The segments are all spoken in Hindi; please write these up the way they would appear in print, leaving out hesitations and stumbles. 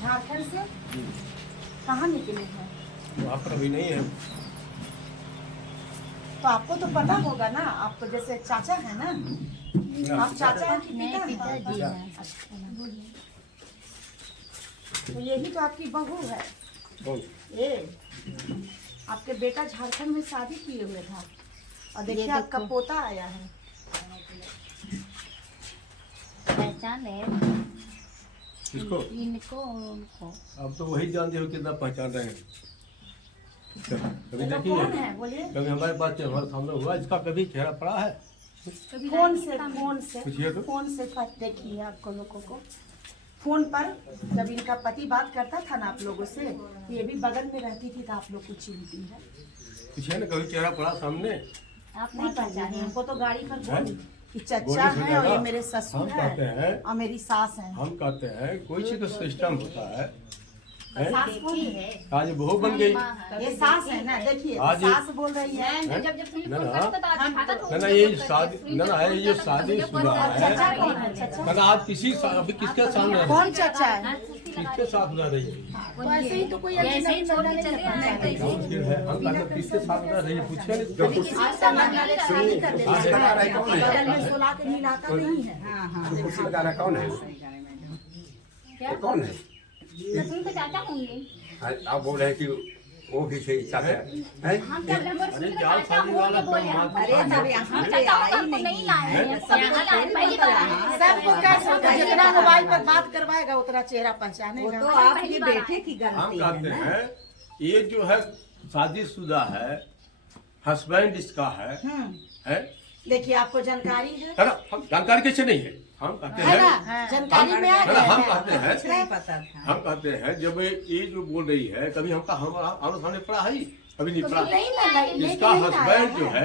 झारखंड से कहाँ निकले हैं? वहाँ पर अभी नहीं है। तो आपको तो पता होगा ना, आपको जैसे चाचा है ना, आप चाचा हैं कि पिता हैं? तो यही तो आपकी बहू है। ये आपके बेटा झारखंड में शादी किए हुए था और देखिए आपका पोता आया है। पहचान है किसको? इनको उनको। अब तो वही जानते हो कितना पहचान रहे हैं। कभी तो देखिए, कौन है बोलिए? कभी हमारे पास हमारे सामने हुआ, इसका कभी चेहरा पड़ा है? फोन पूछिए तो। से देखिए आपको लोगों को फोन पर जब इनका पति बात करता था ना आप लोगों से, ये भी बगल में रहती थी तो आप लोग को चिंती है। पूछिए ना, कभी चेहरा पड़ा सामने? आप नहीं पहचाने हमको तो गाड़ी पर बोली कि चचा बोली है सुनेगा। और ये मेरे ससुर हम कहते है हैं, और मेरी सास है। हम कहते हैं कोई सी तो सिस्टम होता है, सास कौन है? आज बहू बन गई। ये सास है ना, देखिए आज सास बोल रही है। हैं? जब ना ना ना ना ये शादी ना ना है, ये शादी शुदा चचा है। कौन है? चचा ना ना आप अभी किसके सामने रह रही कौन चचा है? हैं? किसके साथ रह रही है? तो ऐसे ही तो कोई ऐसे ही छोड़ के चले आए हैं। फिर है, हम कहते हैं किसके साथ रह रही है? पूछिए ना। आज तक वाले शादी कर देते आज हैं, तक कौन है? बगल में सुला के मिलाता नहीं है। कुर्सी लगा रहा कौन है? ये कौन है? रसूल के चाचा होंगे। आप बोल रहे हैं कि वो भी से चाचा है? हम क्या अरे जाल शादी वाला तो मात अरे तब यहाँ पे आए नहीं लाए हैं। यहाँ लाए पहली बार आए। सबको कैसे होता है, जितना मोबाइल पर बात करवाएगा उतना चेहरा पहचानेगा। तो आपकी बेटे की हम गलती है कहते ना। हैं ये जो है शादीशुदा है, हस्बैंड इसका है? देखिए आपको जानकारी है है ना? हम जानकारी कैसे नहीं है? हम कहते है हैं, ना, जानकारी में आ है ना? गया हम है। कहते हैं, नहीं पता था। हम कहते हैं जब ये जो बोल रही है, कभी हमका हमारे सामने पड़ा है? अभी नहीं पड़ा। नहीं ना, इसका हस्बैंड जो है,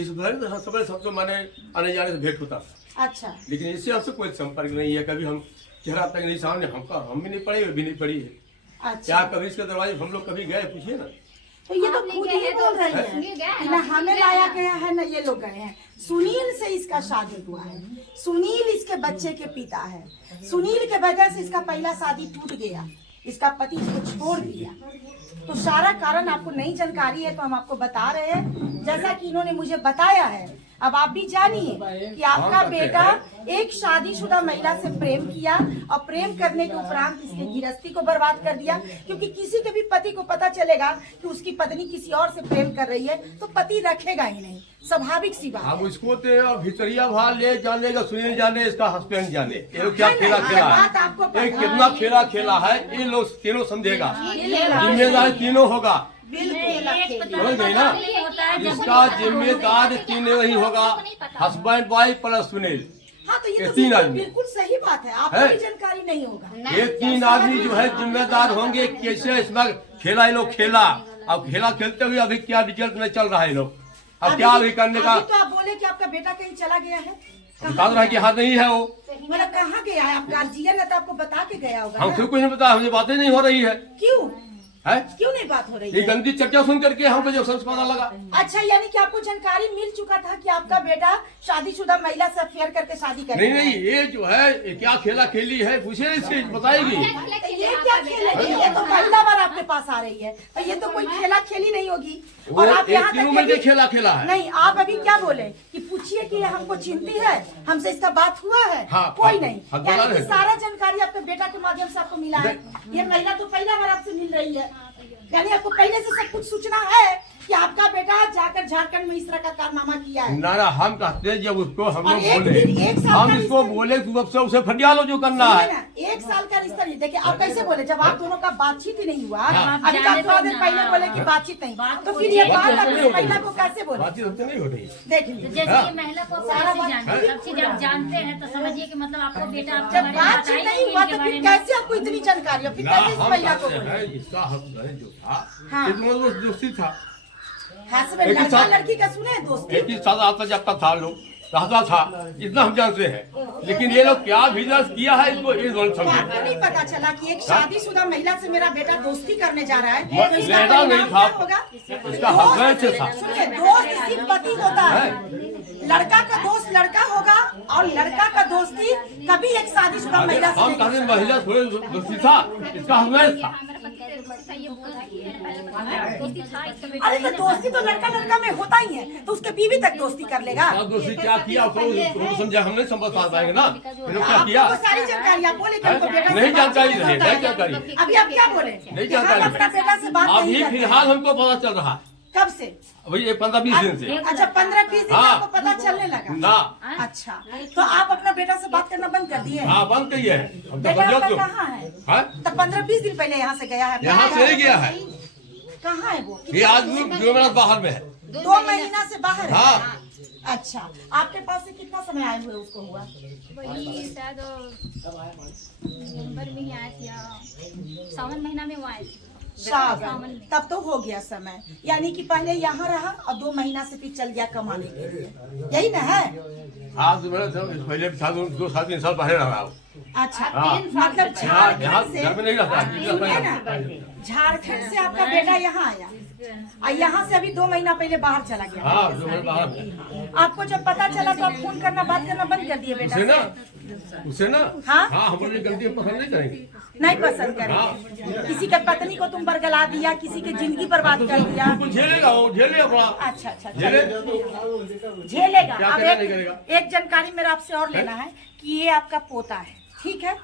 इस हस्बैंड सबसे माने आने जाने से भेंट होता था, अच्छा लेकिन इससे हमसे कोई संपर्क नहीं है। कभी हम चेहरा तक नहीं सामने, हम भी नहीं पड़ी, वो भी नहीं पड़ी है। अच्छा। क्या कभी इसके दरवाजे हम लोग कभी गए? पूछिए ना। तो ये तो हम नहीं खुद गए ही हैं, बोल तो रही सुनील गए है हैं, कि ना हम हमें गए लाया हैं। गया है ना ये लोग गए हैं। सुनील से इसका शादी हुआ है, सुनील इसके बच्चे के पिता है। सुनील के वजह से इसका पहला शादी टूट गया, इसका पति इसको छोड़ दिया। तो सारा कारण आपको नहीं जानकारी है तो हम आपको बता रहे हैं, जैसा कि इन्होंने मुझे बताया है। अब आप भी जानिए कि आपका बेटा एक शादीशुदा महिला से प्रेम किया और प्रेम करने के उपरांत इसके गृहस्थी को बर्बाद कर दिया। क्योंकि किसी के भी पति को पता चलेगा कि उसकी पत्नी किसी और से प्रेम कर रही है तो पति रखेगा ही नहीं, स्वाभाविक सी बात अब है। इसको तो भितरिया भाल ले जानेगा, सुनील जाने, इसका हस्बैंड जाने, ये लोग क्या खेला खेला बात आपको है, पता ये है। कितना खेला खेला है, ये लोग तीनों समझेगा, जिम्मेदार तीनों होगा। समझ गई ना? इसका जिम्मेदार तीनों ही होगा, हस्बैंड वाइफ प्लस सुनील। हाँ तो ये ये तो तीन बिल्कुल आदमी। बिल्कुल सही बात है, आपको है? भी जानकारी नहीं होगा। ये तीन आदमी जो है जिम्मेदार होंगे। कैसे इसमें खेला ये लोग खेला, अब खेला खेलते हुए अभी क्या रिजल्ट में चल रहा है लोग, अब क्या अभी करने का? अभी तो आप बोले कि आपका बेटा कहीं चला गया है, बता रहा है कि हाँ नहीं है वो। मतलब कहाँ गया है? आप गार्जियन है तो आपको बता के गया होगा हम ना? फिर कुछ नहीं पता, हमें बातें नहीं हो रही है। क्यों है? क्यों नहीं बात हो रही ये है? गंदी चर्चा सुन करके हमको जब सबसे पता लगा। अच्छा, यानी कि आपको जानकारी मिल चुका था कि आपका बेटा शादीशुदा महिला से अफेयर करके शादी कर नहीं नहीं, ये जो है ये क्या खेला खेली है, पूछे इससे बताएगी। ये क्या खेल है? ये तो पहला बार आपके पास आ रही है, तो ये तो कोई खेला खेली नहीं होगी। वो और आप एक यहाँ तीनों तक में कि- जो खेला खेला है। नहीं, आप अभी क्या बोले कि पूछिए कि हमको चिंती है, हमसे इसका बात हुआ है? हाँ, कोई हाँ, नहीं, हाँ, यानी बता कि रहे सारा जानकारी आपके बेटा के माध्यम से आपको मिला है। ये महिला तो पहला बार आपसे मिल रही है, यानी आपको पहले से सब कुछ सूचना है कि आपका बेटा जाकर झारखंड में इस तरह का कारनामा किया है। ना ना, हम कहते हैं जब उसको हम और लोग एक बोले, दिन- एक साल हम का इसको रिश्ता- बोले तू अब से उसे फटिया लो जो करना सुनिए है। ना, एक साल का रिश्ता नहीं, देखिए आप कैसे बोले जब आप दोनों का बातचीत ही नहीं हुआ। हाँ। अभी तो आप थोड़ा देर पहले बोले कि बातचीत नहीं, तो फिर ये बात आप महिला को कैसे बोले? बातचीत हमसे नहीं हो रही। देख तो लीजिए, जैसे ये महिला को सारा सारा बात जानते सब चीज आप जानते हैं तो समझिए कि मतलब आपको बेटा आपके जब बारे में बातचीत बताएगा नहीं कि हुआ इनके तो बारे फिर में। कैसे आपको इतनी जानकारी हो? फिर ना कैसे इस हम महिला को कहते बोले? हैं इसका हस्बैंड जो था, हाँ। इसमें वो दोस्ती था, हस्बैंड एक ही लड़का साथ- लड़की का सुने दोस्ती। एक ही साथ आता जाता था लोग, रहता था, इतना हम जानते हैं। लेकिन ये लोग क्या बिजनेस किया है इसको ये दोनों तो आपको समझे। नहीं पता चला कि एक शादीशुदा महिला से मेरा बेटा दोस्ती करने जा रहा है, वो तो इसका लहरा नहीं परिणाम था। क्या होगा? इसका हस्बैंड से था। सुनिए, दोस्त सिर्फ पति होता है, लड़का का दोस्त लड़का होगा और लड़का का दोस्ती कभी एक शादीशुदा महिला से हम नहीं कहते कर महिला थोड़े दोस्ती था, इसका हस्बैंड था। मेरा पति से दोस्ती था, ये बोला कि मेरे पहले पति दोस्ती था, इसका बेटा अरे तो दोस्ती तो लड़का लड़का में होता ही है, तो उसके बीवी तक दोस्ती कर लेगा। क्या दोस्ती क्या किया उसको समझा, हम नहीं समझ पा पाएंगे ना। इन्होंने क्या किया आपको सारी जानकारी आप बोले कि हमको बेटा से नहीं बात जानकारी करना नहीं, होता है। नहीं जानकारी। अभी आप क्या बोले? नहीं कि हम जानकारी। अपना बेटा से बात नहीं अभी करते। फिलहाल हमको पता चल रहा है, कब से? अभी ये 15-20 दिन से। अच्छा 15-20 दिन से हाँ। आपको पता चलने लगा। ना अच्छा तो आप अपना बेटा से बात करना बंद कर दिए? हाँ बंद करिए, हम तो बेटा समझो आपका तो कहाँ है? हाँ? तो 15-20 दिन पहले यहाँ से गया है। यहाँ से ही गया है, कहाँ है वो? ये आदमी 2 मिनट बाहर में है। 2 महीना से बाहर है। हाँ। अच्छा आपके पास से कितना समय आए हुए उसको हुआ? वही शायद नवंबर में ही आए थे या सावन महीना में वो आए थे। सावन तब तो हो गया समय, यानी कि पहले यहाँ रहा और 2 महीना से फिर चल गया कमाने के लिए, यही ना है? हाँ तो मेरा पहले 2-3 साल पहले रहा हूँ। अच्छा हाँ। मतलब यहाँ झारखंड से, घर में नहीं रहता, सुनिए ना, झारखंड से आपका बेटा यहाँ आया और यहाँ से अभी 2 महीना पहले बाहर चला गया। हाँ 2 मिनट बाहर में। आपको जब पता चला तो आप फोन करना बात करना बंद कर दिए बेटा उसे ना से? उसे ना हाँ? हाँ हम अपनी गलती पसंद नहीं करेंगे। नहीं पसंद करेंगे। किसी के पत्नी को तुम बरगला दिया, किसी की जिंदगी बर्बाद कर दिया। कुछ झेलेगा वो, झेले अपना अच्छा अच्छा झेले। झेलेगा। क्या अब करेगा, नहीं करेगा? एक जानकारी मेरा आपसे और लेना है कि ये आपका पोता है, ठीक है?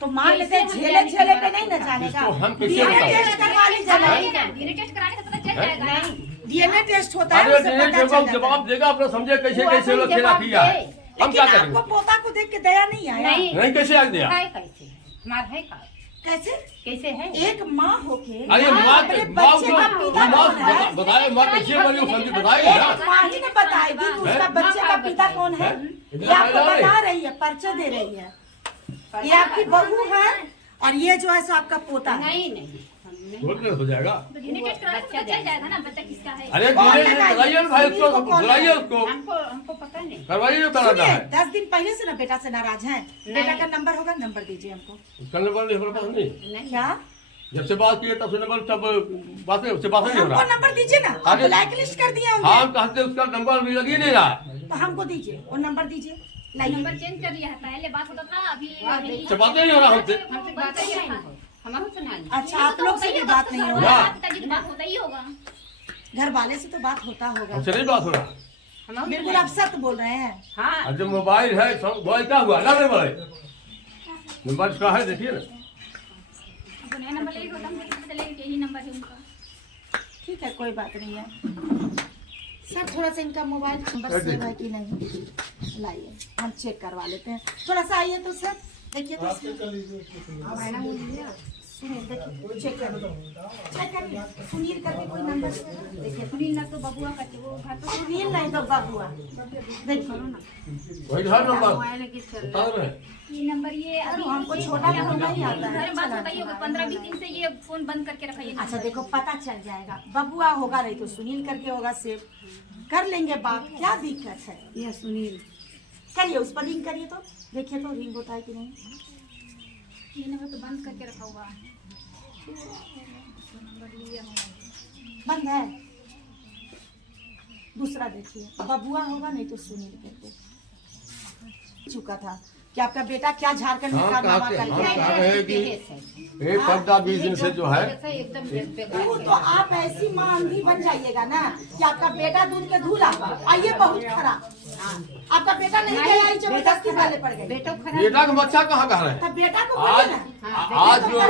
तो मान लेते हैं झेले झेले पे नहीं न जानेगा, इसको हम कैसे डीएनए बताएं? टेस्ट करवा लीजिएगा। डीएनए टेस्ट कराने से पता चल जाएगा ना। डीएनए टेस्ट होता है, अरे उससे पता चल जाता है। जवाब देगा अपना, समझे कैसे कैसे लोग खेला किया है, हम क्या लेकिन करेंगे? आपको पोता को देख के दया नहीं आया? नहीं कैसे आ दिया? कैसे? कैसे है? एक माँ होके अरे माँ अपने माँ बच्चे का पिता कौन है? बताए माँ कैसे बनी वो समझे बताएगी ना। एक माँ ही ने बताएगी कि उसका बच्चे का पिता कौन है। ये आपको बता रही है, परिचय दे रही है। ये आपकी बहू है और ये जो है सो आपका पोता है। बोल के हो जाएगा। तो डीएनए टेस्ट कराने से पता चल जाएगा ना बच्चा किसका है। अरे कराइए ना भाई, उसको बुलाइए, उसको हमको पता नहीं। करवाइए जो कराना सुनिए, है। 10 दिन पहले से ना बेटा से नाराज हैं। बेटा का नंबर होगा, नंबर दीजिए हमको। उसका नंबर नहीं हमारे पास नहीं, क्या? जब से बात किए तब से नंबर तब बातें उससे बातें नहीं हो हमको रहा। नंबर दीजिए ना, अरे- ब्लैक लिस्ट कर दिया हाँ होंगे। हम कहते उसका नंबर भी लग ही नहीं रहा। तो हमको दीजिए, वो नंबर दीजिए, लाइए। नंबर चेंज कर लिया है, पहले बात होता था अभी से बातें नहीं हो रहा हमसे। हमसे बात नहीं है। हमारा सुना अच्छा आप लोग से भी बात नहीं हो हाँ। रहा? पिताजी से बात होता ही होगा। घर वाले से तो बात होता होगा। हमसे नहीं बात हो रहा। बिल्कुल आप सत्य बोल रहे हैं। हाँ और जब मोबाइल है सब मोबाइल क्या हुआ ना मोबाइल का है, देखिए ना। अब नया नंबर लेके होता मुझे पता चलेगा कि यही नंबर है उनका। ठीक है, कोई बात नहीं है। सर थोड़ा सा इनका मोबाइल नंबर सेव है कि नहीं, लाइए हम चेक करवा लेते हैं। थोड़ा सा आइए तो सर, देखिए तो सुनिए, देखिए चेक करिए। सुनील करके कोई नंबर देखिए। सुनील ना तो बबुआ का वो घर तो सुनील नहीं तो बाबुआ, देखिए वही है नंबर बता रहे हैं। ये नंबर ये अभी हमको छोटा फोन नहीं आता घर है। में बात होता ही होगा। 15-20 दिन से ये फोन बंद करके रखा है। अच्छा देखो पता चल जाएगा, बबुआ होगा नहीं तो सुनील करके होगा, सेव कर लेंगे बात, क्या दिक्कत है? ये सुनील करिए, उस पर रिंग करिए तो देखिए तो रिंग होता है कि नहीं। ये नंबर तो बंद करके रखा हुआ है। नंबर लिया हुआ है। बंद है। दूसरा देखिए, बबुआ होगा नहीं तो सुनील करके चुका था कि आपका बेटा क्या झारखंड में हाँ, कारनामा कहते- कर हम गया। कह रहे हैं कि ये 15-20 दिन से जो है एकदम वो तो आप ऐसी माँ अंधी बन जाइएगा ना कि आपका बेटा दूध के धूला और ये बहुत खराब। आपका बेटा नहीं गया, ये जबरदस्ती वाले पड़ गए। बेटो बेटा का बच्चा कहाँ कह रहे हैं? तब बेटा को आज बोलिए ना। आज जो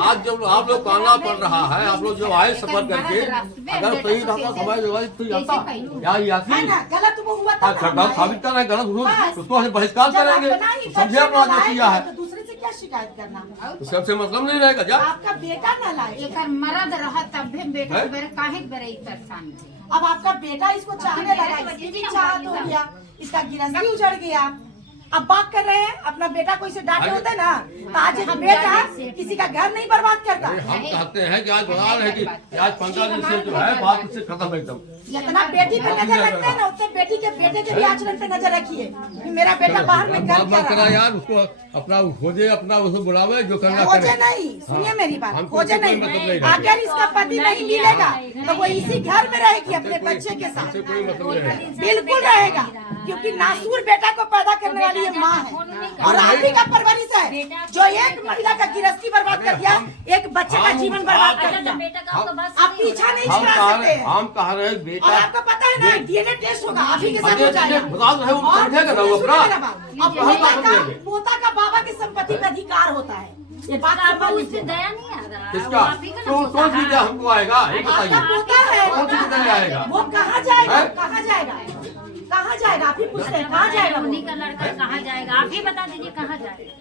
आज जब आप लोग कहना पड़ रहा है, आप लोग जो आए सफर करके, अगर सही रहता समय जो है तो आता या है यासी ना, गलत वो हुआ था ना। गलत साबित कर रहे हैं, गलत हुआ बस। उसको हम बहिष्कार जब करेंगे। अपना ही समझे बच्चा अपना जो नालायक किया है, है तो दूसरे से क्या शिकायत करना? उससे हमसे मतलब नहीं रहेगा क्या? आपका बेटा नालायक है। एकर मरद रहा तब भी बेटा है? बेरे काहे बेरे परेशान थे। अब आपका बेटा इसको चाहने लगा, इसकी भी चाहत हो गया, इसका गिरस्ती उजड़ गया। अब बात कर रहे हैं अपना बेटा को इसे डांटे होते ना, तो आज एक बेटा किसी का घर नहीं बर्बाद करता। अरे हम कहते हैं कि आज बता रहे हैं कि आज 15 दिन से जो है बात इससे खत्म एकदम। जितना बेटी पे नजर रखते हैं ना, उतने बेटी के बेटे के भी आचरण पे नजर रखिए कि मेरा बेटा बाहर में बात कर मत क्या करा रहा है। यार, उसको अपना खोजे, अपना उसको बुलावे, जो करना खोजे करे। नहीं, सुनिए मेरी बात, हमको खोजे कोई मतलब नहीं। नहीं है। अगर इसका पति नहीं मिलेगा तो वो इसी घर में रहेगी अपने बच्चे के साथ, इससे कोई मतलब नहीं है। बिल्कुल रहेगा। क्योंकि नासूर बेटा को पैदा करने वाली ये माँ है और आप ही का परवरिश है जो एक महिला का गिरस्ती बर्बाद कर दिया, एक बच्चे का जीवन बर्बाद कर दिया। आप पीछा नहीं छुड़ा सकते हैं। हम कह रहे हैं और बेटा आपको पता है ना डीएनए टेस्ट होगा, आप ही के साथ हो जाएगा। अब पोता का बाबा की संपत्ति में अधिकार होता है, ये बात समझ लीजिए। दया नहीं आ रहा। किसका? कौन चीज हमको आएगा? एक आपका बताइए, पोता है, कौन सी चीज आएगा? वो कहाँ जाएगा? है? कहाँ जाएगा? कहाँ जाएगा? आप ही पूछ रहे हैं कहाँ जाएगा वो? उन्हीं का लड़का कहाँ जाएगा? आप ही बता दीजिए कहाँ जाएगा।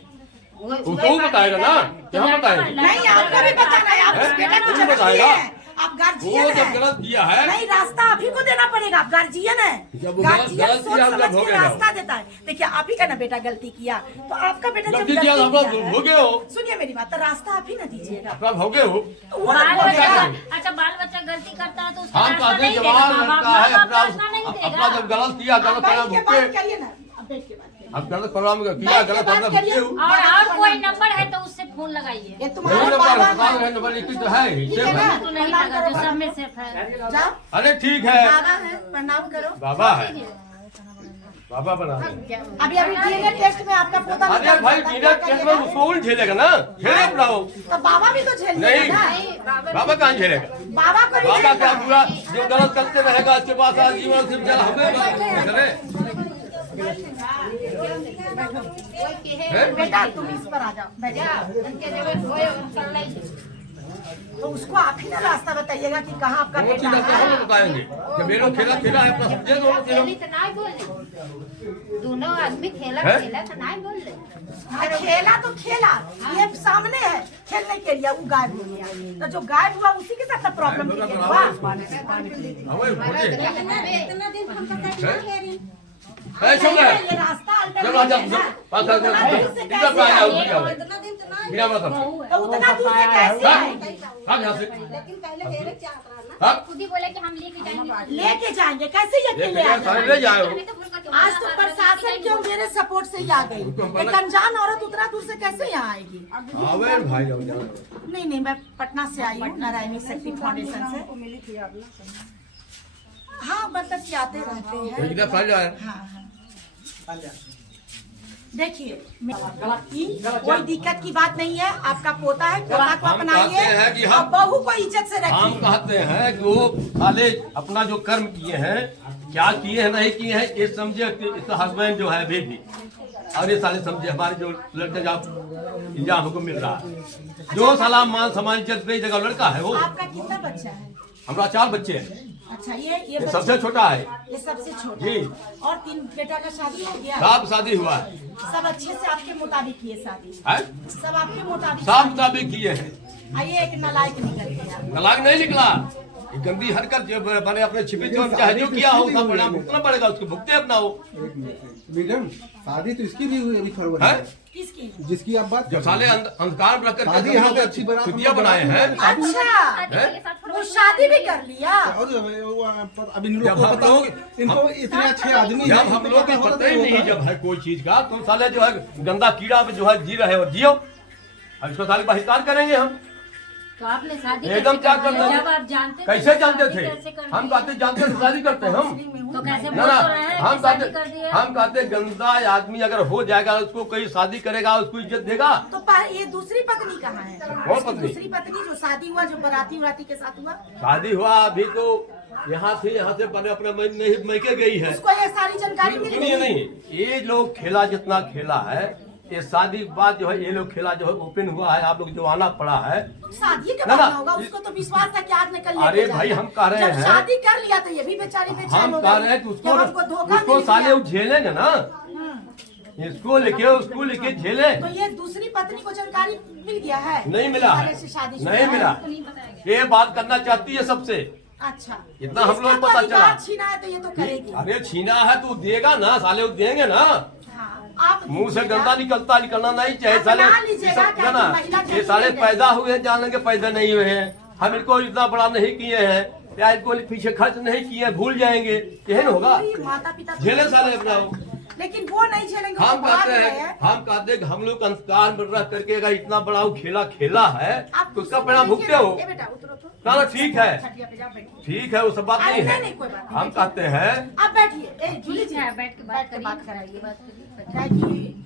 उसको बताएगा ना, क्या बताएगा? नहीं, आपको भी बताना है। आप उस बेटा को वो जन्म बताएगा। दिए हैं, आप वो गार्जियन जब है। गलत किया है, नहीं, रास्ता आप ही को देना पड़ेगा। आप गार्जियन है, जब वो गार्जियन गलत सोच किया, समझ जब के भोगेगा। रास्ता देता है। देखिए आप ही का ना बेटा गलती किया, तो आपका बेटा जब गलती किया तो गलती अपना किया है, भोगे हो, सुनिए मेरी बात, तो रास्ता आप ही ना दीजिएगा। अपना भोगे हो। तो वो बाल ना बच्चा भोगेगा। अच्छा बाल बच्चा गलती करता है तो उसका हम रास्ता कहते हैं नहीं जवान देगा। लड़का माँ है, बाप अपना रास्ता नहीं अपना देगा। जब गलत किया, आप गलत बैठ करा के भुगते। बात करिए ना, आप बैठ के बात करिए। अब गलत करा किया, बैठ के गलत बात करना करिए। भुगते हो। और कोई नंबर है तो उससे फोन लगाइए। ये नहीं तुम्हारा नंबर बाबा हड़ताल है। है, नंबर लिखी तो है ही, ठीक है सिर्फ ना? है। तो नहीं प्रणाम लगा जो करो। सब में सेफ है। जाओ, अरे ठीक है, बाबा है, प्रणाम करो। बाबा है, बाबा बना है। अभी डीएनए टेस्ट में आपका पोता अरे निकल भाई जाता है, बिना क्या टेस्ट में करिएगा? उसको कौन झेलेगा ना, झेले अपना वो। तो बाबा भी तो झेल नहीं, लेगा ना। बाबा कहाँ झेलेगा? बाबा को भी बाबा झेलना क्या है। पूरा जो गलत करते रहेगा उसके पास जीवन से चला हमें चले। बेटा तुम इस पर आ जाओ, तो उसको आप ही ना रास्ता बताइएगा कि कहाँ आपका कौन सी बेटा रास्ता है। हम बताएंगे? जब ये लोग खेला खेला है अपना समझे दोनों तीनों। दोनों आदमी खेला है? खेला तो नहीं बोल रहे। हाँ, खेला तो खेला, ये सामने है खेलने के लिए, वो गायब हो गया। तो जो गायब हुआ उसी के साथ प्रॉब्लम क्रिएट हुआ। हमें खोजे। ये छोड़ दे। रास्ता चलो आ जाओ, अल्टरनेटिव है पास ना। आ उतना जाओ। दूर से इधर कैसे पे आ जाओ, आएंगे? इधर आ जाओ। बिना मतलब। तो उतना दूर से कैसे हाँ? आएंगे? हाँ, यहाँ से। हाँ? खुद ही बोले कि हम लेके जाएंगे। लेके जाएंगे कैसे ये ले अकेले आ सारे जाएंगे? ले जाए हो। आज तो प्रशासन क्यों मेरे सपोर्ट से ही आ गई। एक अनजान औरत उतना दूर से कैसे यहाँ आएगी? आवे भाई लोग जाओ। नहीं, मैं पटना से आई हूँ, नारायणी शक्ति फाउंडेशन से। हाँ, मतलब कि आते रहते हैं। इधर फैल जाए। हाँ, हाँ। देखिए, कोई दिक्कत की बात नहीं है। आपका पोता है, पोता को हम अपनाइए कहते हैं कि हम- और बहू को इज्जत से हम रखिए। कहते हैं कि वो साले अपना जो कर्म किए हैं, क्या किए हैं नहीं किए हैं, ये समझे कि इसका हस्बैंड जो है बेबी, और ये साले समझे हमारे जो लड़के जो इंजाम हमको मिल रहा है, जो साला मान सम्मान इज्जत पे जगह लड़का है वो। आपका कितना बच्चा है? हमारा 4 बच्चे हैं, अच्छा, ये ये बच्चा- सबसे छोटा है। ये सबसे छोटा जी। है। और 3 बेटा का शादी हो गया? साहब शादी हुआ है, सब अच्छे से आपके मुताबिक किए शादी? है? सब आपके मुताबिक? साहब मुताबिक किए हैं। आइए, एक नालायक निकल गया। तलाक नहीं निकला, ये गंदी हरकत जो बने अपने छिपे चोर चाहे जो किया हो उसका परिणाम भुगतना पड़ेगा, उसको भुगते अपना हो। मैडम शादी तो इसकी भी हुई अभी फरवरी है? में, किसकी? जिसकी आप बात जो साले अंधकार में रखकर शादी यहाँ पे अच्छी बारात छुट्टियां बनाए हैं। अच्छा, वो शादी भी कर लिया? और अभी इन जब लोग को हम पता लोग- हो इनको इतने अच्छे आदमी जब हैं, हम इनको लोग को होता पता ही नहीं होगा। जब है कोई चीज का, तो साले जो है गंदा कीड़ा पे जो है जी रहे हो जियो, अब इसको साले बहिष्कार करेंगे हम। तो आपने शादी एकदम कैसे क्या कर कर लिया? रहे जब आप जानते थे कैसे तो जानते शादी थे? कैसे कर हम ली? कहते जानते थे शादी करते हैं हम। तो कैसे ना बोल ना, तो रहे हैं हम कि शादी कर कहते दिए? हम कहते गंदा आदमी अगर हो जाएगा उसको कोई शादी करेगा उसको इज्जत देगा। तो ये दूसरी पत्नी कहाँ है? कौन उसकी पत्नी? दूसरी पत्नी जो शादी हुआ, जो बराती उराती के साथ हुआ, शादी हुआ अभी तो यहाँ से बने अपने मैके गई है। उसको ये सारी जानकारी मिल सुनिए गई? नहीं, ये लोग खेला जितना खेला है, ये शादी के बाद जो है ये लोग खेला जो है ओपन हुआ है, आप लोग जो आना पड़ा है। शादी के ना, बाद ना, होगा, उसको तो विश्वास था कि आज निकल लेके अरे जाएगा। भाई, हम कह रहे जब हैं- शादी कर लिया तो ये भी बेचारी बेचैन हम हो कह गई रहे हैं कि जब हमको धोखा उसको मिल साले गया। वो झेलेंगे ना, इसको लेके झेले। तो ये दूसरी पत्नी को जानकारी मिल गया है? नहीं मिला है, पहले से शादी नहीं मिला। ये बात करना चाहती है सबसे। अच्छा, इतना हम लोग इसका तो पता अधिकार चला। छीना है तो ये तो करेगी। अरे छीना है तो देगा ना, साले वो देंगे ना। हाँ, आप मुंह से दीजिएगा। गंदा निकलना नहीं चाहिए आप साले। बना लीजिएगा, ये सब- क्या ना, महिला ये साले चाहिए? पैदा हुए हैं, जानेंगे पैदा नहीं हुए हैं। हम इनको इतना बड़ा नहीं किए हैं या इनको पीछे खर्च नहीं किए हैं, भूल जाएंगे, यही होगा। माता पिता तो झेले नहीं साले सोचता अपना। है। लेकिन वो नहीं झेलेंगे, वो हम भाग कहते रहे हैं हैं। हम कहते हैं कि हम लोग अंधकार में रह करके अगर इतना बड़ा वो खेला खेला है आप तो उसका उसको परिणाम देखिए भुगते ना, हो। ए बेटा उतरो तो। चलो ठीक है, खटिया पे जाओ, बैठिए। ठीक है, वो सब बात नहीं अरे है। नहीं, कोई बात नहीं, हम कहते हैं आप बैठिए, ए जूली जी बैठ के बैठ के बात कराइए। क्या कि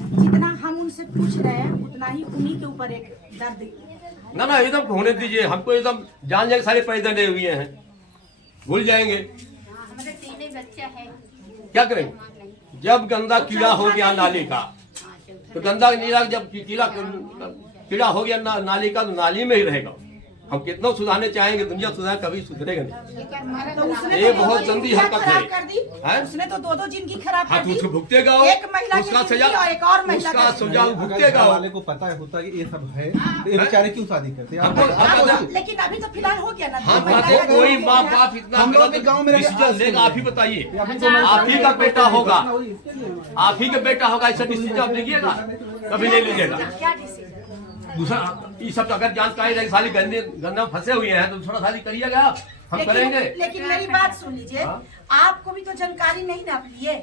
जितना हम उनसे पूछ रहे हैं उतना ही उन्हीं के ऊपर एक दर्द। ना एकदम होने दीजिए, हमको एकदम जान जाए सारे पैदा डे हुए हैं, भूल जाएंगे। हमारे 3 बच्चे हैं। क्या करें, जब गंदा कीड़ा हो गया नाली का, तो गंदा नीला जब कीड़ा हो गया नाली का, तो नाली में ही रहेगा। हम कितना सुधारने चाहेंगे, दुनिया सुधार कभी सुधरेगा नहीं। तो उसने ये तो बहुत दो-दो गंदी जिंदगियां हरकत खराब है। कर दी। हैं? उसने तो 2-2 जिंदगी खराब हाँ कर तो दी। उसको भुगतेगा, एक महिला की उसका जिंदगी सजा, और एक और महिला उसका का सजा अगर भुगतेगा। घर वाले को पता है होता कि ये सब है तो ये बेचारे क्यों शादी करते हैं? हमको- जिंदगी। लेकिन अभी तो फिलहाल हो गया ना। हम महिला कहते का हैं कोई जिंदगी माँ खराब। बाप इतना हम लोग गलत भी गाँव में रह के डिसीजन आज लेगा, आप ही बताइए। आप ही ही का बेटा होगा, आप ही का बेटा होगा, ऐसा डिसीजन आप लीजिएगा, कभी नहीं लीजिएगा। क्या डिसीजन? दूसरा ये सब अगर जानकारी रहे, साली गंदे गंदा फंसे हुए हैं तो थोड़ा शादी करिएगा, हम करेंगे। लेकिन मेरी बात सुन लीजिए, हाँ? आपको भी तो जानकारी नहीं ना लिए,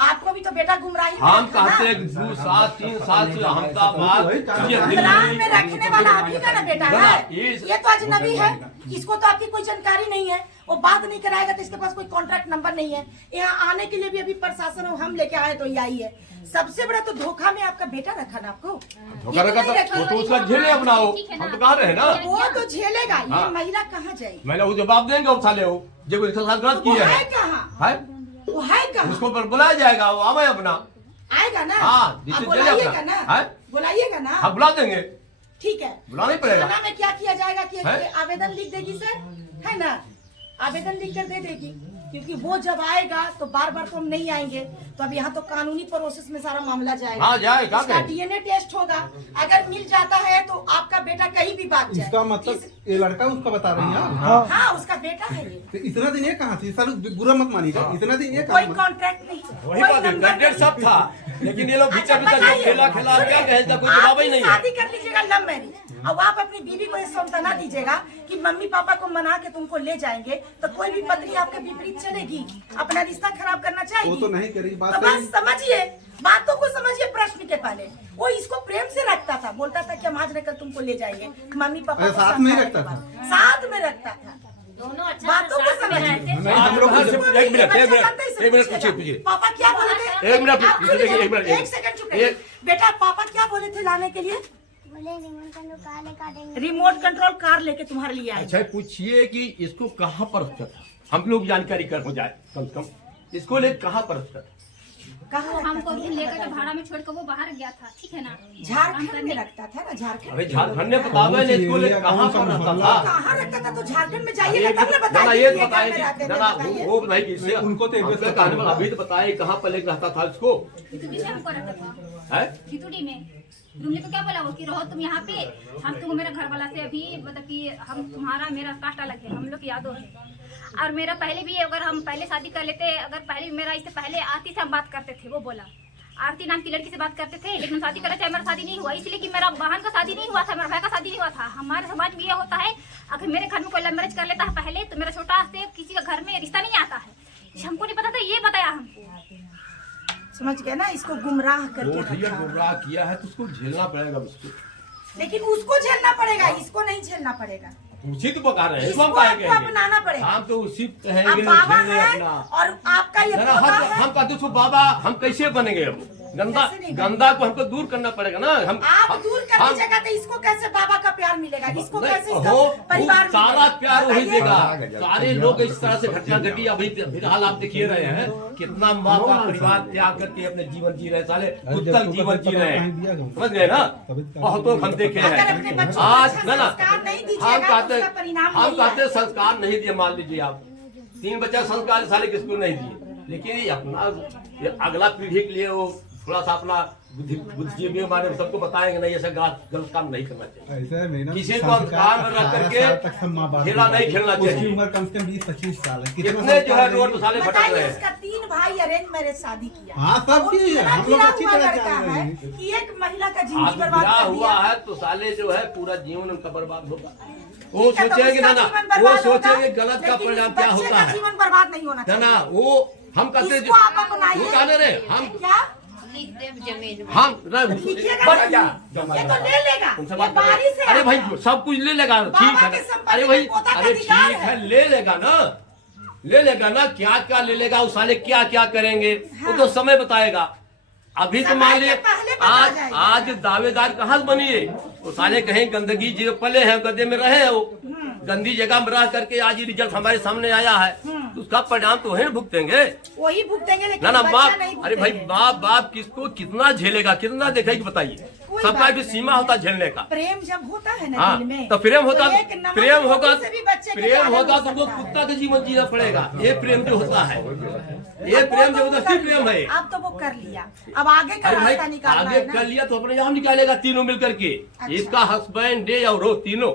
आपको भी तो बेटा गुमराही में हम रखा ना। कहते हैं 2 साल 3 साल से हमका बात ये गुमराह में रखने वाला आप ही का ना बेटा ना, है। ये- ये तो अजनबी है, इसको तो आपकी कोई जानकारी नहीं है, वो बात नहीं कराएगा तो इसके पास कोई कॉन्ट्रैक्ट नंबर नहीं है। यहाँ आने के लिए भी अभी प्रशासन हम लेके आए तो यही है। सबसे बड़ा तो धोखा में आपका बेटा रखा ना आपको। धोखा रखा नहीं रखा। तो उसका झेले अपना हो, हम तो कह रहे हैं ना। वो तो झेलेगा, ये हाँ। महिला कहाँ जाएगी? मैंने वो जवाब देंगे, वो साले हो जो कोई साथ गलत वो किया है है, कहाँ? है? वो है कहाँ? उसको बुलाया जाएगा, वो आवे अपना। आएगा ना? हाँ, आप जिसे बुलाइएगा चले ना? अपना। है? बुलाइएगा ना? हम बुला देंगे, ठीक है। बुलाना ही पड़ेगा। थाना में क्या किया जाएगा कि है? आवेदन लिख देगी सर, है ना? आवेदन लिख कर दे देगी, क्योंकि वो जब आएगा तो बार बार तो हम नहीं आएंगे, तो अब यहाँ तो कानूनी प्रोसेस में सारा मामला जाएगा। हाँ, जाएगा। इसका डीएनए टेस्ट होगा, अगर मिल जाता है तो आपका बेटा कहीं भी भाग जाए। इसका मतलब ये लड़का उसका बता रही है हाँ, हाँ, उसका बेटा है ये। तो इतना दिन ये कहाँ थी सर? बुरा मत मानिएगा, इतना दिन ये कोई कहाँ? कॉन्ट्रैक्ट नहीं, वही कोई बात है, नंबर कंटेंट सब था, लेकिन ये लोग अच्छा, भीतर भीतर बताइए। खेला खेला क्या सुनिए, कहे, कोई जवाब ही आप नहीं शादी है। कर लीजिएगा लव मैरिज, अब आप अपनी बीवी को ये सांत्वना दीजिएगा कि मम्मी पापा को मना के तुमको ले जाएंगे, तो कोई भी पत्नी आपके विपरीत चलेगी, अपना रिश्ता खराब करना चाहेगी। वो तो नहीं करेगी, बात तो सही। बस समझिए, बातों को समझिए। प्रश्न के पहले वो इसको प्रेम से रखता था, बोलता था कि हम आज रहकर तुमको ले जाएंगे, मम्मी पापा अरे को साथ में ही समझाने रखता के था। बाद। साथ में रखता था, दोनों अच्छा बातों को समझिए। हम लोग एक मिनट पूछिए। पापा क्या बोले थे? एक मिनट, आप देखिए, सुनिए, एक मिनट, एक सेकंड चुप रहिए। बेटा पापा क्या बोले थे लाने के लिए? बोले रिमोट कंट्रोल कार लेकर देंगे। रिमोट कंट्रोल कार लेके तुम्हारे लिए आए। अच्छा पूछिए कि इसको कहाँ पर रखा था, हम लोग जानकारी कर हो जाए कम से कम, इसको ले कहाँ पर रखा था? कहाँ हमको भी लेकर के भाड़ा में छोड़ कर वो बाहर गया था, ठीक है ना? झारखंड में रखता था ना, झारखंड अरे झारखंड ने बतावे ने इसको ले कहाँ पर रखता था? कहाँ रखता था? तो झारखंड में अरे जाइए तब ना ना बताइए ये कि ये बताइए घर में रहते थे, ना, बताइए। वो नहीं किससे उनको तो हमसे कहने वाला अभी तो बताए कहाँ पर लेकर रहता था इसको, खिचड़ी में हमको रखा था, है? खिचड़ी में। तुमने तो क्या बोला वो कि रहो तुम यहाँ पे, हम तुम मेरा घर वाला से अभी मतलब कि हम तुम्हारा मेरा कास्ट अलग है, हम लोग यादव है। और मेरा पहले भी अगर हम पहले शादी कर लेते, अगर पहले मेरा इससे पहले आरती से हम बात करते थे, वो बोला आरती नाम की लड़की से बात करते थे, लेकिन शादी करना चाहे मेरा शादी नहीं हुआ, इसलिए कि मेरा बहन का शादी नहीं हुआ था, मेरा भाई का शादी नहीं हुआ था। हमारे समाज में ये होता है, अगर मेरे घर में कोई लव मैरिज कर लेता है पहले, तो मेरा छोटा से किसी का घर में रिश्ता नहीं आता है। हमको नहीं पता था, ये बताया हमको। समझ गए ना? इसको गुमराह करके वो भैया रखा। गुमराह किया है तो उसको झेलना पड़ेगा उसको, लेकिन उसको झेलना पड़ेगा, इसको नहीं झेलना पड़ेगा। उसी तो पका रहे हैं, इसको हम काहे आपको कहेंगे? अपनाना पड़ेगा। हम तो उसी आप कहेंगे बाबा झेले हैं अपना। और आपका ये जरा पोता हम है। हम कहते उसको बाबा, हम कैसे बनेंगे? अब गंदा कैसे नहीं गंदा को हमको दूर करना पड़ेगा ना। आप दूर कर हम- दीजिएगा तो इसको कैसे बाबा का प्यार मिलेगा? इसको नहीं, कैसे इसका हो, परिवार वो सारा मिलेगा? प्यार वही बताइए। देगा। सारे लोग इस तरह से घटना घटी, अभी फिलहाल आप देखिए रहे हैं कितना माँ बाप परिवार त्याग करके अपने जीवन जी रहे, साले खुद तक जीवन जी रहे हैं, समझ गए ना? बहुतों हम देखे अगर हैं। अपने बच्चों को आज अच्छा ना ना संस्कार नहीं हम दीजिएगा तो कहते उसका परिणाम हम यही कहते है। संस्कार नहीं दिए, मान लीजिए आप 3 बच्चा संस्कार साले किसको नहीं दिए, लेकिन ये अपना ये अगला पीढ़ी के लिए वो थोड़ा सा अपना बुद्धिजीवी हमारे सबको बताएंगे नहीं, ऐसा गलत काम नहीं करना चाहिए। ऐसा नहीं ना, किसी को अंधकार में रख करके खेला नहीं खेलना उसकी चाहिए। उम्र कम से कम 20-25 साल है। कितना कितने जो है संस्कार रोड पे साले भटक रहे बताइए, हैं। उसका 3 भाई अरेंज मैरिज शादी किया। हाँ, सब वो किए हैं। इतना हम लोग गिरा अच्छी हुआ तरह लड़का जान रहे है हैं। कि एक महिला का आज जिंदगी बर्बाद विवाह कर हुआ दिया। है तो साले जो है पूरा जीवन उनका बर्बाद होगा। वो ठीक है, तो सोचेंगे उसका ना जीवन वो बर्बाद होगा, सोचेंगे गलत का लेकिन परिणाम उस क्या बच्चे होता का है जीवन बर्बाद नहीं होना ना चाहिए। ना। वो हम कहते इसको आप अपनाइए। वो कहने रहे हम क्या लिख दे जमीन हम लिखिएगा बस जा, ये तो ले लेगा, उनसे ये बात करो। बारिश है अरे भाई आपका। सब कुछ ले लेगा, ठीक बाबा है के ना? संपत्ति अरे में भाई पोता का अरे अधिकार ठीक है। है, ले लेगा ना, ले लेगा ना, क्या क्या ले लेगा, उस साले क्या क्या करेंगे वो तो समय बताएगा। अभी तो समय मान के लिए पहले बता आज जाएगा। आज दावेदार कहाँ से बनिए, वो साले कहीं गंदगी जो पले हैं गद्दे में रहे हैं, वो गंदी जगह में रह करके आज ये रिजल्ट हमारे सामने आया है, तो उसका परिणाम तो वही भुगतेंगे वही भुगतेंगे, लेकिन ना ना। बच्चा बाप नहीं अरे भाई भुगतेंगे। बाप किसको कितना झेलेगा, कितना देखेगी बताइए। कोई सबका बात भी नहीं। सीमा होता है झेलने का। प्रेम जब होता है ना हाँ दिल में, तो प्रेम होगा, एक नमक प्रेम की होगा, रोटी से भी बच्चे के प्रेम प्यारे होगा हो तो वो सकता है। कुत्ता का जीवन जीना पड़ेगा। ये प्रेम जो होता है, ये अब वो प्रेम तो जबरदस्ती कर प्रेम है। लिया, अब तो वो कर लिया, अब आगे का अरे भाई रास्ता निकालना आगे है ना। कर लिया तो अपने यहाँ निकालेगा तीनों मिलकर के। अच्छा। इसका हस्बैंड डे और वो तीनों,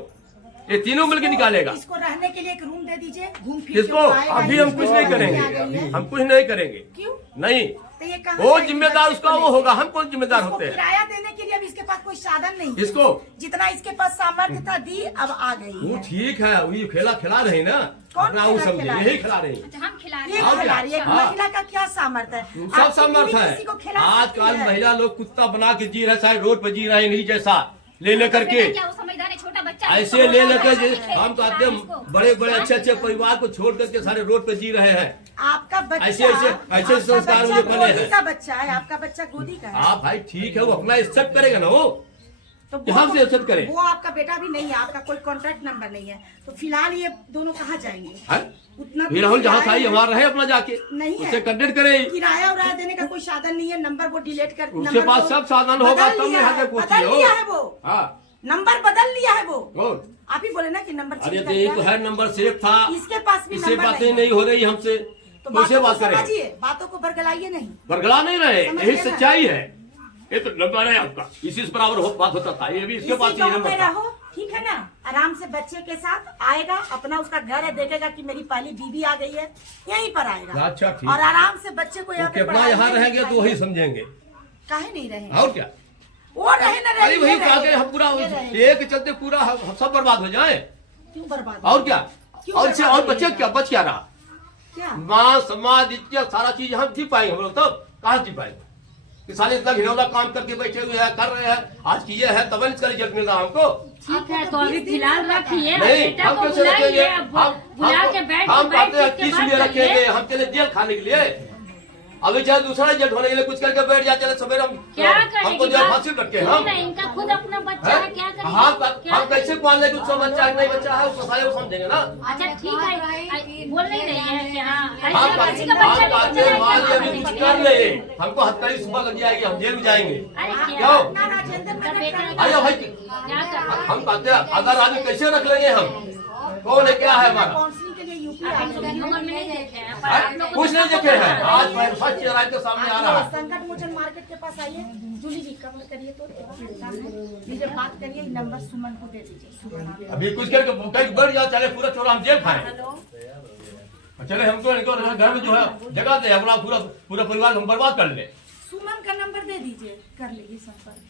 ये तीनों मिलकर निकालेगा। इसको रहने के लिए एक रूम दे दीजिए, घूम फिर के इसको वो आएगा, अभी हम इसको कुछ नहीं आ गई करेंगे, है। हम कुछ नहीं करेंगे। क्यों? नहीं, तो ये कहाँ वो जाएगी जिम्मेदार बच्चे उसका को वो लेके? होगा, हम कौन जिम्मेदार इसको होते हैं। किराया देने के लिए अब इसके पास कोई साधन नहीं है। इसको जितना इसके पास सामर्थ्य था दी, अब आ गई वो है। ठीक है, वही खेला खिला रहे ना, कौन अपना वो खेला समझे खिला यही खिला रहे हैं। अच्छा, हम खिला रहे ये हैं। और खिला क्या? रही है, एक हाँ। महिला का क्या सामर्थ्य है? सब आपकी सामर्थ्य बीवी है। किसी को खिला आजकल सकती है। महिला लोग कुत्ता बना के जी रहे, चाहे रोड पे जी रहे नहीं जैसा ले लेकर के। क्या वो समझदार है, छोटा बच्चा है, ऐसे उसको ले बोलना लेकर है, जे- खेल हम खिला कहते रहे हैं इसको। बड़े बड़े अच्छे अच्छे परिवार को छोड़ करके सारे रोड पे जी रहे हैं। आपका बच्चा ऐसे आपका संस्कार बच्चा मुझे पले गोदी हैं। का बच्चा है, आपका बच्चा गोदी का है। आप भाई ठीक है, वो अपना इज्जत करेगा ना, वो तो यहाँ से इज्जत करे। वो आपका बेटा भी नहीं है, आपका कोई कॉन्ट्रैक्ट नंबर नहीं है, तो फिलहाल ये दोनों कहाँ जाएंगे? है? उतना फिर राहुल जहाँ किराया साई हमारा रहे अपना जाके नहीं है। उससे कंटेक्ट करे। किराया उराया देने का कोई साधन नहीं है, नंबर वो डिलीट कर, उसके नंबर पास वो सब साधन होगा, बदल तब लिया यहाँ है, तक पहुंची बदल हो। लिया है वो, हाँ नंबर बदल लिया है वो। कौन? आप ही बोले ना कि नंबर अरे चेंज तो कर यही दिया तो है। है, नंबर सेव था, इसके पास भी इससे नंबर बातें नहीं हो रही हमसे, तो तो उससे बातों बात को करें। समझिए, बातों को बरगलाइए नहीं। बरगला नहीं रहे, समझ यही गए ना? सच्चाई है। ये तो नंबर है आपका, इसी से बराबर बात होता था, ये भी इसके पास इसी ही गाँव नंबर में था। रहो, ठीक है ना, आराम से बच्चे के साथ आएगा, अपना उसका घर है, देखेगा कि मेरी पहली बीवी आ गई है, यहीं पर आएगा। अच्छा, ठीक। और आराम से बच्चे को यहाँ पे कितना पढ़ाएंगे, यहाँ रहेंगे तो लिखाएंगे। वही समझेंगे। काहे नहीं रहे? और क्या? वो रहे न रहे, अरे वही ये कहा रहे। के हम पूरा ये रहे। एक चलते पूरा हम सब बर्बाद हो जाए। क्यों बर्बाद? और क्या? क्यों और से बर्बाद और बच्चे होइएगा? क्या बच क्या रहा? क्या? माँ समाज इज्जत सारा चीज हम जी पाएंगे, हम लोग तब कहाँ जी पाएंगे? कि साले इतना घिनौना काम करके बैठे हुए हैं, कर रहे हैं, आज किए हैं तब इसका रिजल्ट मिल रहा है हमको। ठीक है, तो अभी फिलहाल रखिए, नहीं, बेटा हम को कैसे रखेंगे? बुलाइए, अब बुला के बैठ हम कहते हैं के किस बात लिए करिए। रखेंगे? हम चले जेल खाने के लिए। अभी चाहे दूसरा रिजल्ट होने के लिए कुछ करके बैठ जाए, चले सवेरे क्या हमको करेगी जो है बात? फांसी कटके सुनो हम ना, इनका खुद अपना बच्चा है, क्या करेगी? हम कैसे मान ले कि उसका बच्चा है नहीं बच्चा है, उसको सारे समझेंगे ना। अच्छा ठीक है, बोल नहीं रही है कि हाँ हम ऐसे किसी का हम बच्चा कहते नहीं हैं, मान लिया बच्चा अभी कुछ नहीं कर ले, हमको हथकड़ी सुबह लग जाएगी, हम जेल में जाएंगे। अरे क्या क्यों? ना राजेंद्र उनका बेटा मैंने अरे भाई क्या कर हम कहते हैं अगर आदमी कैसे रख लेंगे हम? कौन है, क्या है हमारा? काउंसलिंग के लिए यूपी आए आप लोग न्यूज़ में नहीं देखे हैं, पर है? आप लोग कुछ नहीं देखे हैं, आज फर्स्ट चेहरा के सामने आ रहा है। संकट मोचन मार्केट के पास आइए, जूली जी कवर करिए, तो मुझे बात करिए, नंबर सुमन को दे दीजिए। सुमन आ गया। अभी कुछ करके कहीं बढ़ जाओ, चले पूरा चोरा हम जेल खाए। चले हमको इनको घर में जो है जगह दे, अपना पूरा पूरा परिवार हम बर्बाद कर ले। सुमन का नंबर दे दीजिए, कर लीजिए संपर्क।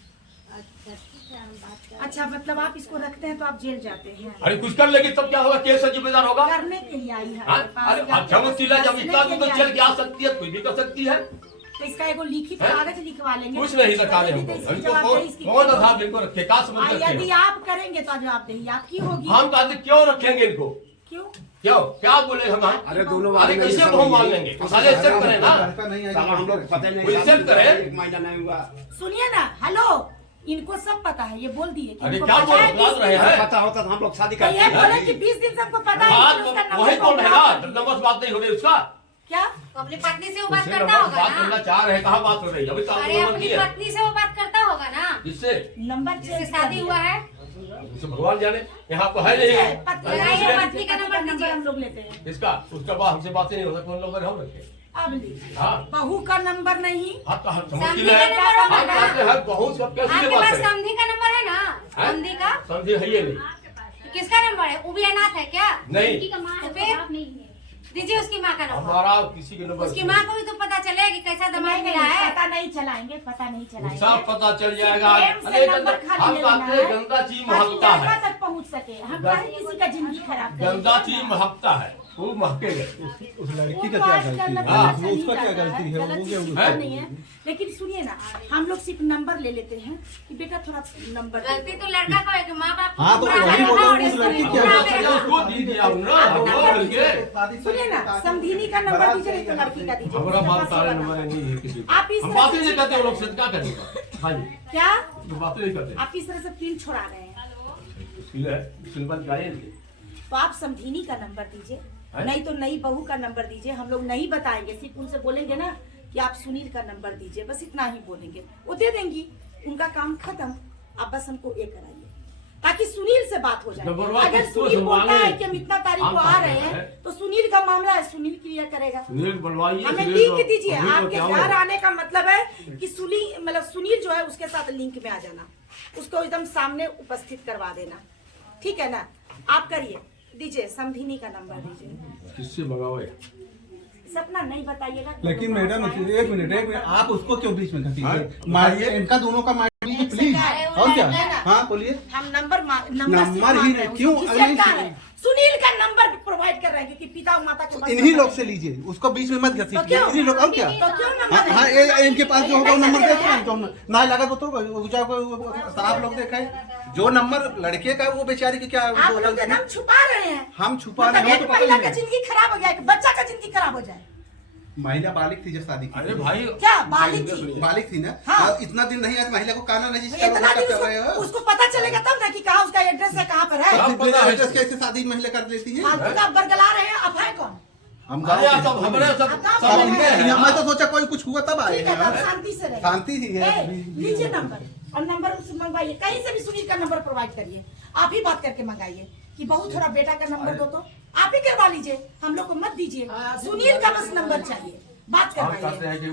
अच्छा, मतलब आप इसको रखते हैं तो आप जेल जाते हैं? अरे कुछ कर लेगी तब क्या होगा? केस से जिम्मेदार होगा। करने के लिए आई है हाँ? हमारे पास। अरे अच्छा वो चिल्ला जब इतना दूर तो चल के आ सकती है, कुछ भी कर सकती है। तो इसका एगो लिखित हैं? कागज लिखवा लेंगे। कुछ नहीं सरकार ने तो हमको, इसकी हमको जवाबदेही इसकी कौन आधार इनको रखे, का समझ हाँ, रखे यदि हैं? आप करेंगे तो जवाबदेही आपकी होगी। हम कहते क्यों रखेंगे इनको? क्यों? क्यों क्या बोले हम? अरे दोनों अरे वाले कैसे हम मान लेंगे? तो साले एक्सेप्ट करें ना, साला हम लोग पता वो एक्सेप्ट करें। एक महीना नहीं हुआ। सुनिए ना, हेलो, इनको सब पता है, ये बोल दिए कि अरे इनको क्या पता है बोल 20 रहे दिन हैं? से। पता होता तो हम लोग शादी तो ये करते बोले कि 20 दिन से हमको पता है, बात इसलिए उसका तो नंबर वही कौन है ना, ब्लॉक है। नंबर से बात नहीं हो रही उसका। क्या? अपनी पत्नी से वो बात उससे करता नंबर होगा बात ना। करना चाह रहे हैं, कहाँ बात हो रही है? अभी तो अरे आपको अपनी है पत्नी से वो बात करता होगा ना, जिससे नंबर जिससे चेंज शादी हुआ है। उसे भगवान जाने, यहाँ तो है नहीं। लगाइए पत्नी का नंबर दीजिए। हम लोग लेते हैं। इसका उसका बाद हमसे बातें नहीं हो सकती, कौन नंबर हम रखे? अब लीजिए। हाँ बहू का नंबर नहीं, आप तो हम समझी समझ का ले, नंबर होगा हम ना? कहते हैं बहुत सब कैसे आपके बात पास करें? समधी का नंबर है ना? हैं? समधी का समझे है ये नहीं। किसका नंबर है? वो भी अनाथ है क्या? नहीं लड़की का माँ है, तो फिर? बाप नहीं है। दीजिए उसकी माँ का नंबर। हमारा किसी के नंबर उसकी माँ को भी तो पता चले कि कैसा दमाद नहीं, मिला है। पता नहीं चलाएंगे, पता नहीं चलाएंगे। सब पता चल जाएगा। प्रेम से अरे नंबर गंदा, खाली हम ले लेना कहते हैं है, गंदा चीज ताकि महकता लड़का है, तक पहुंच सके। हम काहे किसी का जिंदगी खराब करें? गंदा चीज महकता है। वो महकेगा। उस लड़की का वो क्या आज गलती करना है? हाँ। तो वो उसका नहीं क्या करना गलती है? गलत वो क्या चीज़ है? नहीं है। लेकिन सुनिए ना, हम लोग सिर्फ नंबर ले लेते हैं कि बेटा थोड़ा नंबर दे गलती तो लड़का का है कि माँ बाप हाँ, तो वही बोल रहा हूँ, उस लड़की क्या अपना गलती सजा उसको दी दिया हूँ ना, दो मिलके। सुनिए ना, समधिनी का नंबर दीजिए, नहीं तो लड़की का दीजिए। हमारा उसके बात पास सारे ही नंबर बता। नहीं है किसी को। आप इस हम तरह बातें से- नहीं करते, वो लोग से क्या करेंगे? हाँ जी, क्या वो बातें नहीं करते। आप इस तरह से फिल्म छोड़ा रहे हैं? सिंपल गायन। तो आप समधिनी का नंबर दीजिए, है? नहीं तो नई बहू का नंबर दीजिए। हम लोग नहीं बताएंगे, सिर्फ उनसे बोलेंगे ना कि आप सुनील का नंबर दीजिए, बस इतना ही बोलेंगे, वो दे देंगी। उनका काम खत्म। आप बस हमको ये कराइए ताकि सुनील से बात हो जाए। जबरवा अगर किसको सुनील बोलता संभाले? है कि हम इतना तारीख हम को आ कहाँ रहे हैं? हैं तो सुनील का मामला है, सुनील क्लियर करेगा। सुनील बुलवाइए, हमें सुनील लिंक को- दीजिए। सुनील को आपके क्या घर होगा? आने का मतलब है कि सुनील जो है उसके साथ लिंक में आ जाना, उसको एकदम सामने उपस्थित करवा देना, ठीक है ना? आप करिए, दीजिए समधिनी का नंबर दीजिए। किससे मंगाओ? सपना नहीं बताइएगा। लेकिन मैडम एक मिनट आप उसको क्यों बीच में हाँ? घसीटिए? इनका दोनों का माइंड दीजिए प्लीज। और क्या? हाँ बोलिए। हम नंबर नंबर ही नहीं, क्यों? अरे सुनील का नंबर प्रोवाइड कर रहे हैं क्योंकि पिता और माता के पास इन्हीं लोग से लीजिए, उसको बीच में मत तो घसीटिए। क्यों? इन्हीं लोग, और क्या? तो क्यों नंबर हाँ, हाँ, नहीं? इनके पास जो होगा वो नहीं नंबर दे देते रहे हैं। तो ना लगा तो साहब लोग देखे जो नंबर लड़के का वो बेचारी की क्या आप लोग एकदम छुपा रहे हैं। हम छुपा मतलब रहे एक हो तो पता महिला नहीं का है। जिंदगी खराब हो गया, एक बच्चा का जिंदगी खराब हो जाए। महिला बालिक थी जब शादी की। अरे भाई, क्या बालिक थी? बालिक थी ना? हाँ। और इतना दिन नहीं आज महिला को काना नहीं इतना दिन उसको पता चलेगा तब ना कि कहाँ उसका एड्रेस है, कहाँ पर है। हाँ। पता है। कैसे शादी महिला कर लेती है? फालतू का बरगला रहे हैं। अब है कौन? हम अरे गाँव सब हमारे सब अब सब आप उनके हैं। हैं। मैं तो सोचा कोई कुछ हुआ तब आए ठीक है, तब हैं। शांति से रहे। शांति ही है। ए, लीजिए नंबर और नंबर उससे मंगवाइए, कहीं से भी सुनील का नंबर प्रोवाइड करिए। आप ही बात करके मंगाइए कि बहू थोड़ा बेटा का नंबर दो, तो आप ही करवा लीजिए, हम लोग को मत दीजिए। सुनील का बस नंबर चाहिए, बात हम कहते करवाइए। हैं कि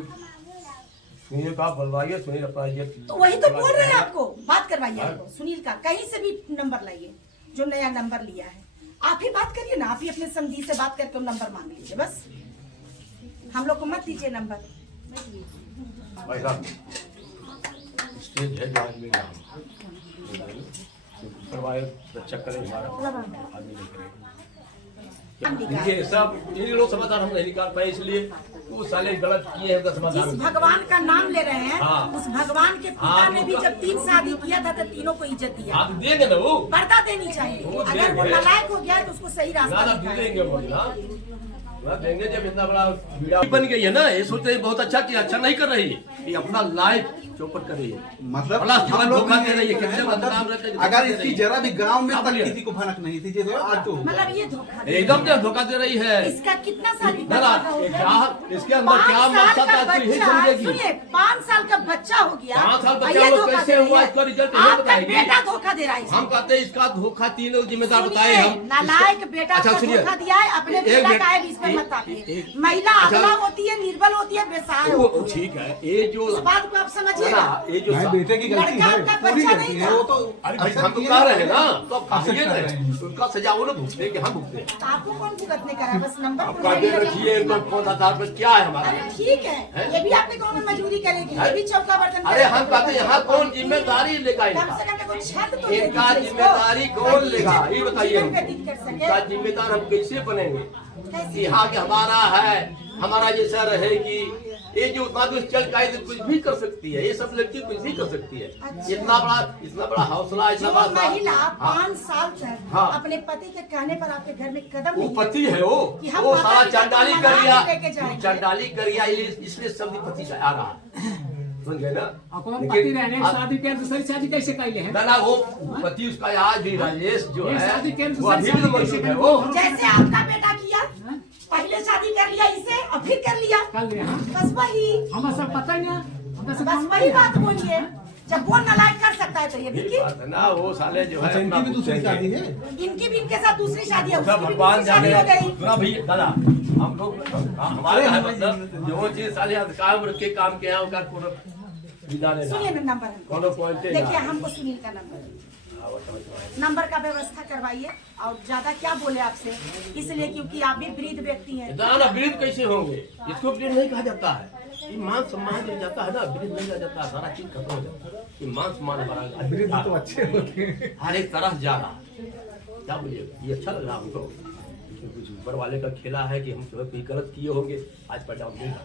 सुनील का बुलवाइए, सुनील अपना ये तो वही तो बोल रहे हैं आपको, बात करवाइए आपको सुनील का, कहीं से भी नंबर लाइए जो नया नंबर लिया है। आप ही बात करिए ना, आप ही अपने समधी से बात करके नंबर मांग लीजिए, बस हम लोग को मत दीजिए नंबर। भाई साहब, स्टेज है जहाँ में करवाए, अच्छा करें हमारा आदमी नहीं करेगा। ये सब ये लोग समाधान हम नहीं निकाल पाए, इसलिए वो साले गलत किए हैं, समाधान जिस भगवान का नाम ले रहे हैं, हाँ। उस भगवान के पिता हाँ, ने भी जब 3 शादी किया था तो तीनों को इज्जत दिया। आप देंगे ना वो पर्दा देनी चाहिए। वो अगर वो देंगे। नालायक हो गया तो उसको सही ना रास्ता ना दिखाएं। देंगे वो ना देंगे। जब इतना बड़ा मीडिया बन गई है ना, ये सोच रही बहुत अच्छा किया, अच्छा नहीं कर रही है, ये अपना लाइफ चौपट कर रही है। मतलब बड़ा हम लोग धोखा दे रही है, कितने बदनाम रहते हैं, अगर दे इसकी रही है। जरा भी गांव में क्या तक बोलिए? किसी को भनक नहीं थी, जैसे आज तो मतलब ये धोखा दे एकदम से धोखा दे रही है। इसका कितना साल की ना, ना, बच्चा हो ये गया? क्या इसके अंदर 5 क्या साल मकसद का है, तू यही बच्चा, समझेगी। सुनिए 5 साल का बच्चा हो गया। 5 साल और बच्चा ये वो धोखा कैसे दे रही हुआ, है। इसका रिजल्ट यही आपका बताएगी। बेटा धोखा दे रहा है हम कहते हैं इसका धोखा तीनों जिम्मेदार बताए सुनिए, हम। नालायक बेटा अच्छा, को सुनिए। धोखा दिया है, अपने एक बेटा मिनट, का है, इस पे एक- मत आइए। एक- महिला अच्छा। अबला होती है, निर्बल होती है, बेसहाय वो होती है। ठीक है, ये जो इस बात को आप समझिए ना, ना। ये जो भाई बेटे की गलती लड़का है, आपका पूरी बच्चा गलती नहीं है। था। वो तो अरे भाई अक्सर हम तो किए कह रहे ना। हैं ना, तो अब अक्सर कहिए कर रहे हैं। ना, उनका सजा वो ना भुगते कि हम भुगते। तो आपको कौन भुगतने का है? बस नंबर अब प्रोवाइड कहते करिए। रखिए इनका कौन आधार पर क्या है हमारा। अरे ठीक है, हैं? ये भी आपके गाँव में मजदूरी करेगी, ये हैं? भी चौका बर्तन अरे करेगी। हम कहते हैं यहाँ कौन जिम्मेदारी लेगा कम इनका, से कम कोई छत तो दे इनका दीजिए इसको, जिम्मेदारी कौन ताकि लेगा, ये जीवन बताइए व्यतीत कर हमको। सके। इनका जिम्मेदार हम कैसे बनेंगे कैसे? कि यहाँ के हमारा है, हमारा जैसा रहेगी। ये जो उतना दूर चल का तो कुछ भी कर सकती है, ये सब लड़की कुछ भी कर सकती है। अच्छा। इतना बड़ा हौसला, इतना जो बड़ा महिला हाँ। 5 साल तक हाँ। अपने पति के कहने पर आपके घर में कदम वो नहीं पति है वो कि हम वो माता सारा पिता को चंडाली मना कर दिया, के लेके जाएंगे। चंडाली कर दिया, इसलिए सब पति से आ रहा है। समझ गए ना? अपन लेकिन पति रहने आप- शादी के दूसरी शादी कैसे कैले हैं? ना ना वो पति उसका आज भी राजेश जो ये है शादी के वो अभी भी शादी मौजूद कैसे है वो। जैसे आपका बेटा किया, पहले शादी कर लिया इसे और फिर कर लिया, कर लिया हाँ? बस वही हमें सब पता ही नहीं, हमें सब बस वही बात बोलिए। जब वो नालायक कर सकता है तो ये भी ये की। बात है ना, वो साले जो है अच्छा, इनकी भी दूसरी अपना शादी है। इनकी भी इनके साथ दूसरी शादी है, उसका उसकी भी भगवान दूसरी शादी जाने। हो गई। सुना भैया दादा, हम लोग हमारे यहाँ मतलब जो चीज साले काम रख के काम किया उसका कोनो विदा नहीं सुनिए रहा। ना नंबर हमको। कोनो पॉइंट नहीं देखिए रहा। हमको सुनील का नंबर दीजिए। हाँ, वो समझ में आया। नंबर का व्यवस्था करवाइए और ज्यादा क्या बोले आपसे, इसलिए क्योंकि आप भी वृद्ध व्यक्ति हैं। ना ना वृद्ध कैसे होंगे, इसको वृद्ध नहीं कहा जाता है। ये मान सम्मान दिया जाता है ना, वृद्ध नहीं कहा जाता, सारा चीज खत्म हो जाता है। ये मान सम्मान हमारा वृद्ध तो अच्छे होते हैं। हर एक तरह जा रहा है। क्या बोलिए, ये अच्छा लग रहा हमको, कुछ ऊपर वाले का खेला है कि हम जो है कोई गलत किए होंगे, आज परिणाम देगा,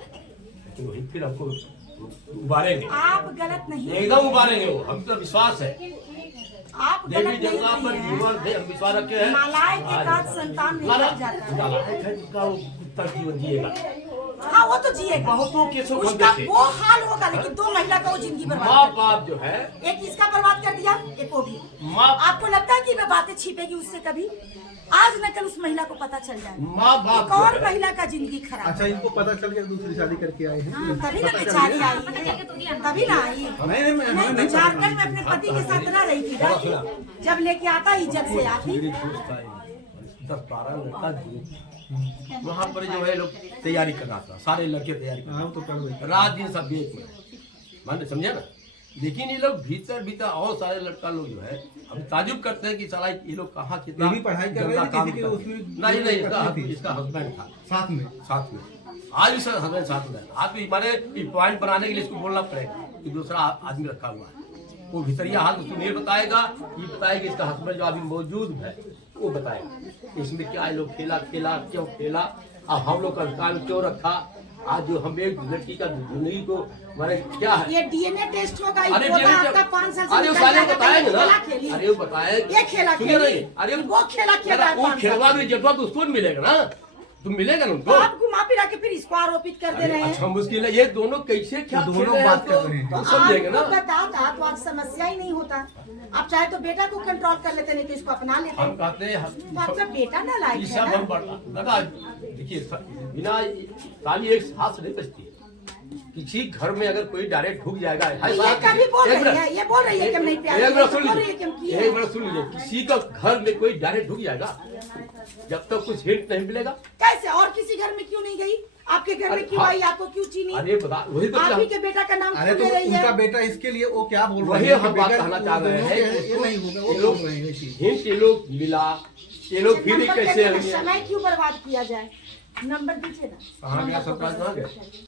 लेकिन वही फिर हमको उबारेंगे, आप गलत नहीं है। एकदम उबारेंगे वो, हम तो विश्वास है आप देवी गलत नहीं जनता पर है। जीवन पे हम विश्वास रखे हैं। नालायक के साथ संतान निकल जाता है। नालायक है जिसका वो उत्तर जीवन जिएगा, हाँ वो तो जिएगा, बहुतों केसों को हम उसका देखे। वो हाल होगा, लेकिन 2 महिला का वो जिंदगी माँ बर्बाद बाप जो है, कर, एक इसका बर्बाद कर दिया, एक वो भी। माँ आपको लगता है कि वे बातें छिपेगी उससे कभी? आज न कल उस महिला को पता चल जाए, माँ बाप एक जो और है, महिला का जिंदगी खराब। अच्छा, इनको पता चल गया दूसरी शादी करके आए हैं। हाँ, तभी ना बेचारी आई है, तभी ना आई। नहीं तो झारखंड में अपने पति के साथ ना रही थी ना, जब लेके आता इज्जत से आती। मेरी दोस्त का 10-12 लड़का वहाँ पर जो है लोग तैयारी कर रहा था, सारे लड़के तैयारी कर हाँ, तो कर रहे हैं। रात दिन सब एक में, मैंने समझा ना। लेकिन ये लोग भीतर और सारे लड़का लोग जो है हम ताजुब करते हैं कि साला ये लोग कहाँ कितना ये भी पढ़ाई कर रहे गंदा थे, काम किसी के करते उसमें हैं। नहीं पत्नी थी। इसका हस्बैंड था साथ में। आज भी सर हस्बैंड साथ में है। आज भी हमारे पॉइंट बनाने के लिए इसको बोलना पड़ेगा कि दूसरा आदमी रखा हुआ है, वो भीतरिया हाल उसको नहीं बताएगा, ये बताएगा इसका हस्बैंड जो अभी मौजूद है वो बताएगा इसमें क्या है, लोग खेला क्यों खेला, अब हम लोग का काम क्यों रखा। आज जो हम एक लड़की का जिंदगी को हमारे क्या है, ये डीएनए टेस्ट होगा, अरे ये DNA आपका 5 साल से अरे वो निकल साले जाएगा, बताएंगे ना, खेला खेली। अरे वो बताए ये खेला सुनिए खेली। नहीं, अरे वो खेला खेला है वो 5 साल खेलवा से। भी जब उसको मिलेगा ना, तुम मिलेगा ना तो उनको। आप घुमा फिरा के फिर इसको आरोपित कर दे रहे हैं। अच्छा मुश्किल है, ये दोनों कैसे क्या दोनों खेल रहे हैं बात कर तो रहे हैं। तुम समझेंगे ना। आपको बताता तो आज समस्या ही नहीं होता। आप चाहे तो बेटा को कंट्रोल कर लेते, नहीं तो इसको अपना लेते। हम कहते हैं तो आपका बेटा ना लायक ये है सब ना। हम बढ़ता लगा। देखिए बिना ताली एक हाथ से नहीं बचती। किसी घर में अगर कोई डायरेक्ट ढुक जाएगा, ये कभी बोल रही है, ये बोल रही है कि हम नहीं प्यार एक करते, मिनट सुन बोल रही है कि हम लीजिए, किए। एक मिनट सुन लीजिए, किसी का घर में कोई डायरेक्ट ढुक जाएगा जब तक कुछ हिंट नहीं मिलेगा। कैसे और किसी घर में क्यों नहीं गई? आपके घर में क्यों आई? आपको क्यों चीनी? अरे बता, वही तो आप ही के बेटा का नाम अरे क्यों तो ले रही उनका है? बेटा इसके लिए वो क्या बोल वही रहे हैं हम बात कहना चाह रहे हैं। ये नहीं होगा, वो ये लोग बोल रहे हैं ये चीज। हिंट ये लोग मिला, ये लोग फिर नंबर कैसे देने में होंगे। समय क्यों बर्बाद किया जाए? नंबर दीजिए ना। कहाँ गया सरकार, कहाँ गया?